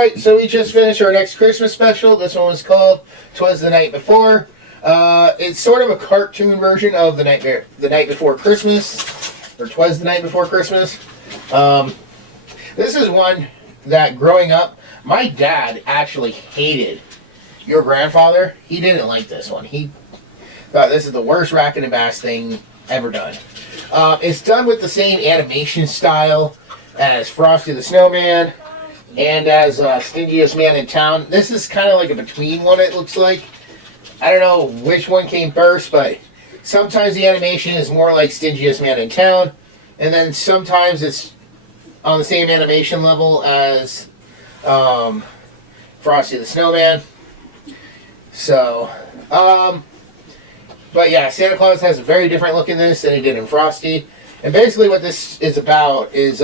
Alright, so we just finished our next Christmas special. This one was called Twas the Night Before. It's sort of a cartoon version of the night before Christmas, or Twas the Night Before Christmas. This is one that growing up, my dad actually hated. Your grandfather, he didn't like this one. He thought this is the worst Rankin and Bass thing ever done. It's done with the same animation style as Frosty the Snowman and as Stingiest Man in Town. This is kind of like a between one, it looks like. I don't know which one came first, but sometimes the animation is more like Stingiest Man in Town, and then sometimes it's on the same animation level as Frosty the Snowman. So, but yeah, Santa Claus has a very different look in this than he did in Frosty. And basically what this is about is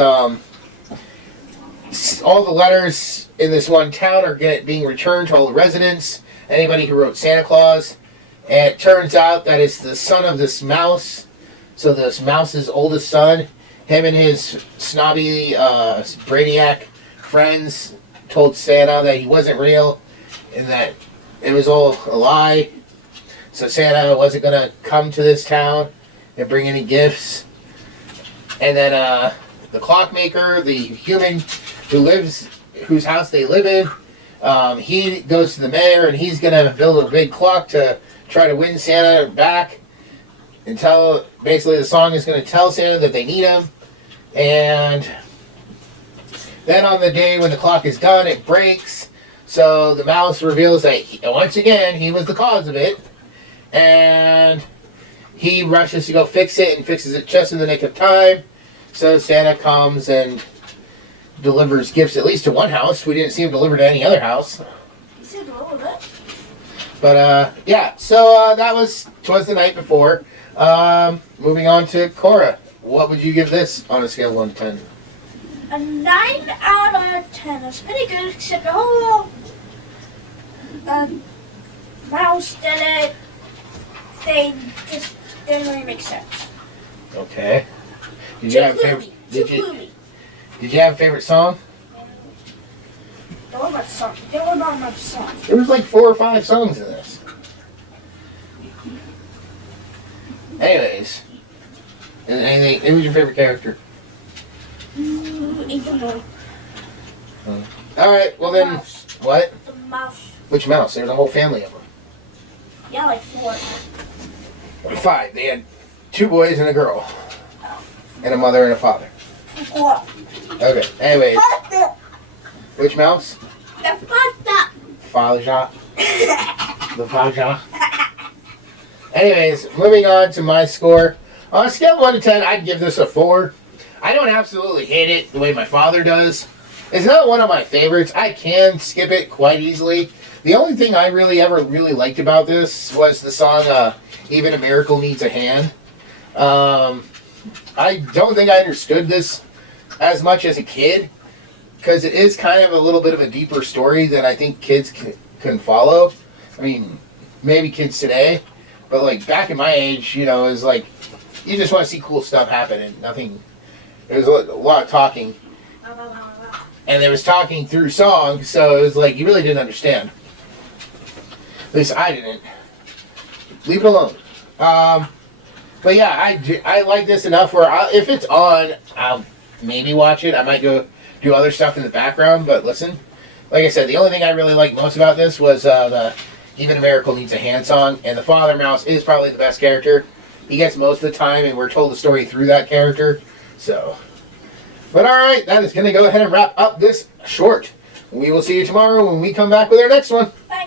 all the letters in this one town are being returned to all the residents, anybody who wrote Santa Claus. And it turns out that it's the son of this mouse. So this mouse's oldest son, him and his snobby brainiac friends told Santa that he wasn't real and that it was all a lie. So Santa wasn't going to come to this town and bring any gifts. And then the clockmaker, the human whose house they live in, he goes to the mayor and he's going to build a big clock to try to win Santa back. And basically the song is going to tell Santa that they need him. And then on the day when the clock is done, it breaks. So the mouse reveals that once again he was the cause of it. And he rushes to go fix it and fixes it just in the nick of time. So Santa comes and delivers gifts at least to one house. We didn't see him deliver to any other house. But yeah, so that was Twas the Night Before. Moving on to Cora. What would you give this on a scale of 1 to 10? A 9 out of 10. That's pretty good, except the whole mouse thing just didn't really make sense. Okay. Did you have a favorite? Did you have a favorite song? There were not much songs. There was like 4 or 5 songs in this. Anyways, who was your favorite character? Even though. All right. Well then, Mouse. what? The mouse. Which mouse? There's a whole family of them. Yeah, like 4. 5. They had 2 boys and a girl, and a mother and a father. 4. Okay. Anyways, which mouse? The pasta. Faja. The Faja. Anyways, moving on to my score. On a scale of 1 to 10, I'd give this a 4. I don't absolutely hate it the way my father does. It's not one of my favorites. I can skip it quite easily. The only thing I ever really liked about this was the song Even a Miracle Needs a Hand. I don't think I understood this as much as a kid, because it is kind of a little bit of a deeper story that I think kids can follow. I mean, maybe kids today, but like back in my age, you know, it was like you just want to see cool stuff happen and nothing. There's a lot of talking. and they was talking through song, so it was like you really didn't understand. At least I didn't. Leave it alone. But yeah, I like this enough where if it's on, I'll maybe watch it. I might go do other stuff in the background, but listen. Like I said, the only thing I really liked most about this was the Even a Miracle Needs a Hand song, and the Father Mouse is probably the best character. He gets most of the time, and we're told the story through that character. So, but alright, that is going to go ahead and wrap up this short. We will see you tomorrow when we come back with our next one. Bye.